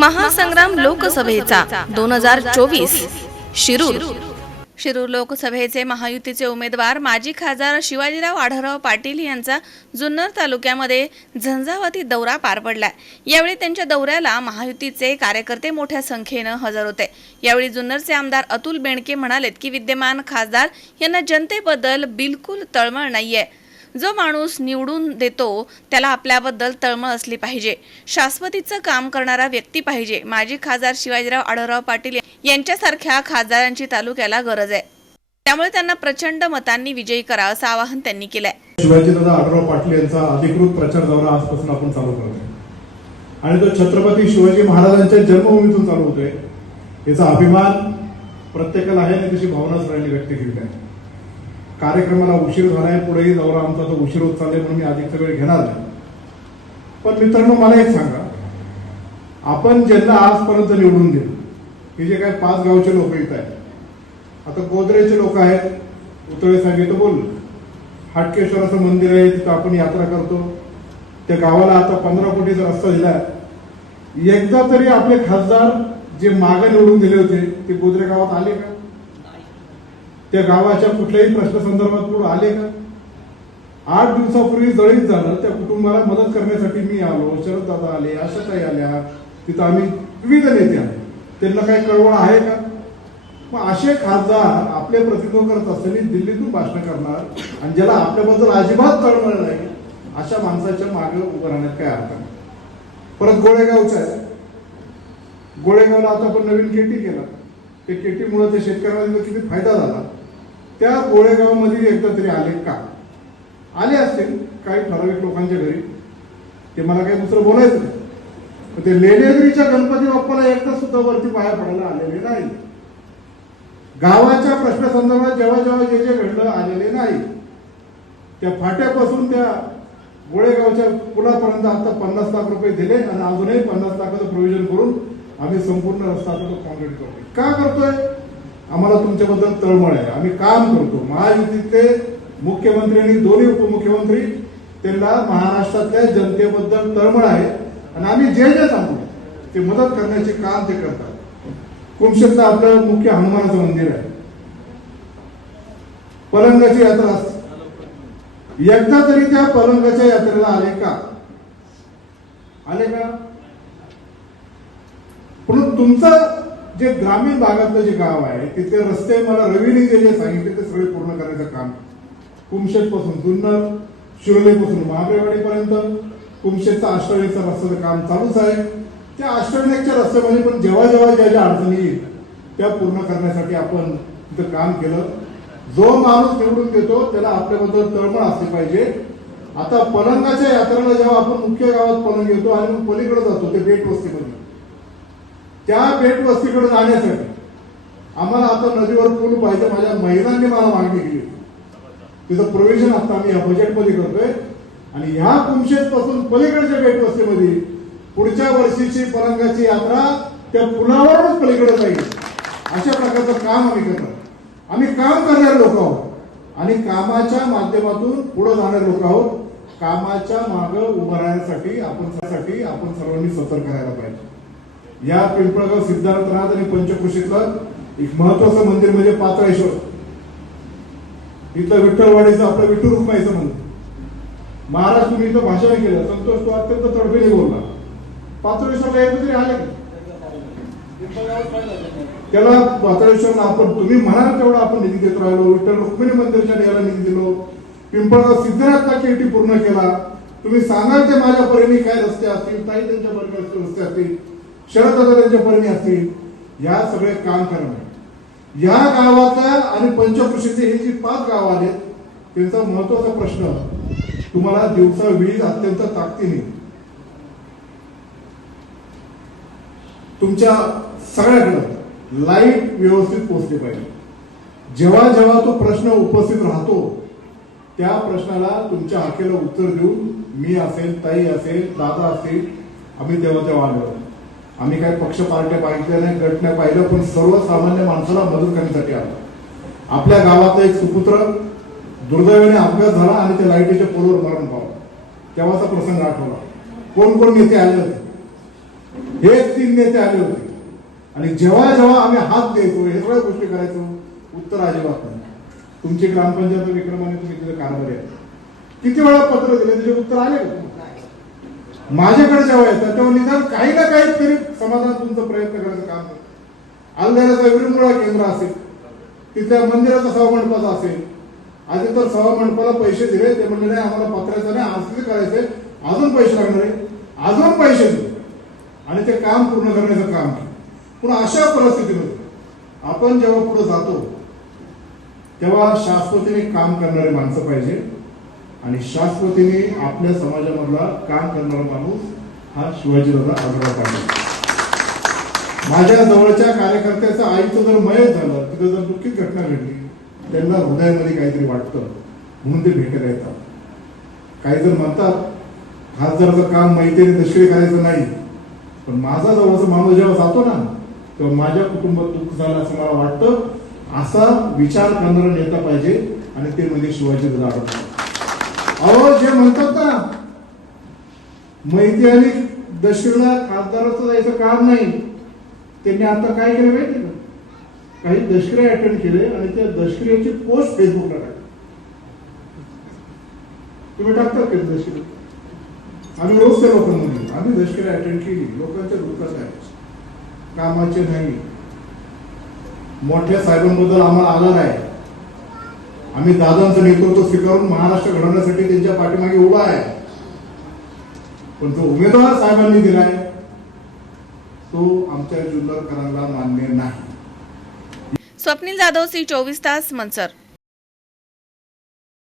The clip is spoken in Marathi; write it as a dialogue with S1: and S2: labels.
S1: महासंग्राम लोकसभेचा दोन हजार चोवीस. शिरूर. शिरूर लोकसभेचे महायुतीचे उमेदवार माजी खासदार शिवाजीराव आढळराव पाटील यांचा जुन्नर तालुक्यामध्ये झंझावती दौरा पार पडला यावेळी त्यांच्या दौऱ्याला महायुतीचे कार्यकर्ते मोठ्या संख्येनं हजर होते. यावेळी जुन्नरचे आमदार अतुल बेणके म्हणालेत की विद्यमान खासदार यांना जनतेबद्दल बिलकुल तळमळ नाहीये. जो माणूस निवडून देतो त्याला आपल्याबद्दल तळमळ असली पाहिजे. शाश्वतीचं काम करणारा व्यक्ती पाहिजे. माजी खासदार शिवाजीराव आढळराव पाटील यांच्यासारख्या खासदारांची तालुक्याला गरज आहे. त्यामुळे त्यांना प्रचंड मतांनी विजयी करा असं आवाहन त्यांनी केलंय.
S2: शिवाजीदादा आढळराव पाटील यांचा अधिकृत प्रचार दौरा आजपासून आपण चालू करतोय. आणि तो छत्रपती शिवाजी महाराजांच्या जन्मभूमीतून चालू होतोय याचा अभिमान प्रत्येकाला आहे आणि तशी भावनाच राहिली व्यक्त केली आहे. कार्यक्रमाला उशीर झालाय पुढेही दौरा आमचा तो उशीर होत चालला म्हणून मी अधिकचा वेळ घेणार नाही. पण मित्रांनो मला एक सांगा. आपण ज्यांना आजपर्यंत निवडून दिलं हे जे काय पाच गावचे लोक येत आहेत आता गोदरेचे लोक आहेत उतळे सांगितलं तर बोललो. हाटकेश्वराचं मंदिर आहे तिथं आपण यात्रा करतो. त्या गावाला आता पंधरा कोटीचा रस्ता दिला एकदा तरी आपले खासदार जे मागे निवडून दिले होते ते गोदरे गावात आले का? त्या गावाच्या कुठल्याही प्रश्नासंदर्भात पुढे आले का? आठ दिवसापूर्वी जळीत झालं त्या कुटुंबाला मदत करण्यासाठी मी आलो शरद दादा आले आशाताई आल्या तिथं आम्ही विविध नेते आले त्यांना काही कळवळ आहे का? मग असे खासदार आपले प्रतिनिधित्व करत असताना दिल्लीतून भाषण करणार आणि ज्याला आपल्याबद्दल अजिबात तळमळ नाही अशा माणसाच्या मागे उभं राहण्यात काय अर्थ नाही. परत गोळेगावचं आहे. गोळेगावला आता आपण नवीन केटी केला. ते केटीमुळे त्या शेतकऱ्यांना किती फायदा झाला. त्या गोळेगावमध्ये एकदा तरी आले का? आले असतील काही ठराविक लोकांच्या घरी. ते मला काही दुसरं बोलायचं नाही. पण ते लेण्यागिरीच्या गणपती बाप्पाला एकदा सुद्धा वरती पाया पडायला आलेले नाही. गावाच्या प्रश्नासंदर्भात जेव्हा जेव्हा जे जे घडलं आलेले नाही. त्या फाट्यापासून त्या गोळेगावच्या पुलापर्यंत आता पन्नास लाख रुपये दिले आणि अजूनही पन्नास लाखाचं प्रोव्हिजन करून आम्ही संपूर्ण रस्ता आता कॉन्क्रीट करतोय का करतोय? आम्हाला तुमच्याबद्दल तळमळ आहे. आम्ही काम करतो. महायुतीतले मुख्यमंत्री आणि दोन्ही उपमुख्यमंत्री त्यांना महाराष्ट्रातल्या जनतेबद्दल तळमळ आहे. आणि आम्ही जे जे सांगू ते मदत करण्याचे काम ते करतात. कुमशेतचं आपलं मुख्य हनुमानाचं मंदिर आहे. पलंगाची यात्रा असते एकदा तरी त्या पलंगाच्या यात्रेला आले का? आले का? पण तुमचं जे ग्रामीण भागातलं जे गाव आहे तिथे रस्ते मला रवीने जे जे सांगितले ते सगळे पूर्ण करायचं काम कुमशेत पासून जुन्नर शिरोलेपासून पासून कुमशेतचा आष्टवेचा रस्त्याचं काम चालूच आहे. त्या आष्टवेच्या रस्त्यामध्ये पण जेव्हा जेव्हा ज्या ज्या अडचणी येईल त्या पूर्ण करण्यासाठी आपण तिथं काम केलं. जो माणूस निवडून देतो त्याला आपल्याबद्दल तळमळ असली पाहिजे. आता पलंगाच्या यात्रेला जेव्हा आपण मुख्य गावात पलंग येतो आणि मग पलीकडे जातो ते बेट वस्तीमध्ये. त्या बेटवस्तीकडे जाण्यासाठी आम्हाला आता नदीवर पूल पाहिजे माझ्या महिलांनी मला मागणी केली होती. तिचं प्रोव्हिजन आता आम्ही या बजेटमध्ये करतोय. आणि ह्या कुमशेत पासून पलीकडच्या भेटवस्तीमध्ये पुढच्या वर्षीची पलंगाची यात्रा त्या पुलावरच पलीकडे जाईल. अशा प्रकारचं काम आम्ही करणार. आम्ही काम करणारे लोक आहोत. आणि कामाच्या माध्यमातून पुढे जाणारे लोक आहोत. कामाच्या मागं उभं राहण्यासाठी आपण साठी आपण सर्वांनी सतर्क राहायला पाहिजे. या पिंपळगाव सिद्धार्थनाथ आणि पंचकृषीतलं एक महत्वाचं मंदिर म्हणजे पाताळेश्वर. इथं विठ्ठलवाडीचं आपलं विठ्ठल रुक्माईचं मंदिर. महाराज तुम्ही इथं भाषण केलं संतोष तो अत्यंत तडफेने बोलला. पाताळेश्वरला एकदा तरी आले त्याला पाताळेश्वरला आपण तुम्ही म्हणाल तेवढा आपण निधी देत राहिलो विठ्ठल रुक्मिणी मंदिरच्या याला निधी दिलो पिंपळगाव सिद्धनाथला केटी पूर्ण केला. तुम्ही सांगाल ते माझ्या परीने काय रस्ते असतील ताई त्यांच्या परीने रस्ते असतील. शरद दादा त्यांच्या असतील या सगळे काम करणार. या गावातल्या आणि पंचकृषीचे हे जी पाच गाव आहेत त्यांचा महत्त्वाचा प्रश्न तुम्हाला दिवसा वीज अत्यंत ताकदीने. तुमच्या सगळ्याकडं लाइट व्यवस्थित पोहोचली पाहिजे. जेव्हा जेव्हा तो प्रश्न उपस्थित राहतो त्या प्रश्नाला तुमच्या हाकेला उत्तर देऊन मी असेल ताई असेल दादा असेल आम्ही तेव्हा तेव्हा आलो. आम्ही काय पक्ष पार्ट्या पाहिल्या नाही गट नाही पाहिलं पण सर्वसामान्य माणसाला मदत करण्यासाठी आलो. आपल्या गावातला एक सुपुत्र दुर्दैवाने अपघात झाला आणि त्या लाईटीच्या पोलवर मरण पावलं. तेव्हाचा प्रसंग आठवला. कोण कोण नेते आले होते? हे तीन नेते आले होते. आणि जेव्हा जेव्हा आम्ही हात द्यायचो हे सगळ्या गोष्टी करायचो उत्तर अजिबात नाही. तुमची ग्रामपंचायत विक्रमाने तुम्ही तिथे कारभारी आहे. किती वेळा पत्र दिले त्याचे उत्तर आले का? माझ्याकडे जेव्हा येतं तेव्हा निदान काही ना काही तरी समाधान तुमचा प्रयत्न करायचं काम करतो. अलगऱ्याचा विरंगुळा केंद्र असेल तिथल्या मंदिराचा सभा मंडपाचा असेल आधी तर सभा मंडपाला पैसे दिले ते म्हणले नाही आम्हाला पत्राचं नाही आरसीच करायचंय अजून पैसे लागणार आहे. अजून पैसे दिले आणि ते काम पूर्ण करण्याचं काम केलं पण अशा परिस्थितीमध्ये आपण जेव्हा पुढे जातो तेव्हा शाश्वतीने काम करणारे माणसं पाहिजे. आणि शाश्वतीने आपल्या समाजामधला काम करणारा माणूस हा शिवाजीदादा आढळराव पाटील. माझ्या जवळच्या कार्यकर्त्याचं आईचं जर मयत झालं तिथं जर दुःखीत घटना घडली त्यांना हृदयामध्ये काहीतरी वाटतं म्हणून ते भेटायला येतात. काही जर म्हणतात खासदारचं काम मैत्रीने दशकरी करायचं नाही. पण माझा जवळचा माणूस जेव्हा जातो ना तेव्हा माझ्या कुटुंबात दुःख झालं असं मला वाटतं असा विचार करणारा नेता पाहिजे आणि ते म्हणजे शिवाजी दादा अहो जे म्हणतात ना मैत्री आणि दशमीला खासदाराचं जायचं काम नाही. त्यांनी आता काय केलं माहिती का? काही दशरे अटेंड केले आणि त्या दशक्रियाची पोस्ट फेसबुकला टाकली. तुम्ही टाकतात का दशक्रिया आम्ही रोज त्या आम्ही दशक्रिया अटेंड केली लोकांच्या दुःखात आहे. कामाचे नाही. मोठ्या साहेबांबद्दल आम्हाला आला नाही. आम्ही दादांचं नेतृत्व स्वीकारून महाराष्ट्र घडवण्यासाठी त्यांच्या पाठीमागे उभा आहे. पण जो उमेदवार साहेबांनी दिलाय तो आमच्या जुन्नरकरांना मान्य नाही.
S1: स्वप्नील जाधव सी चोवीस तास मनसर.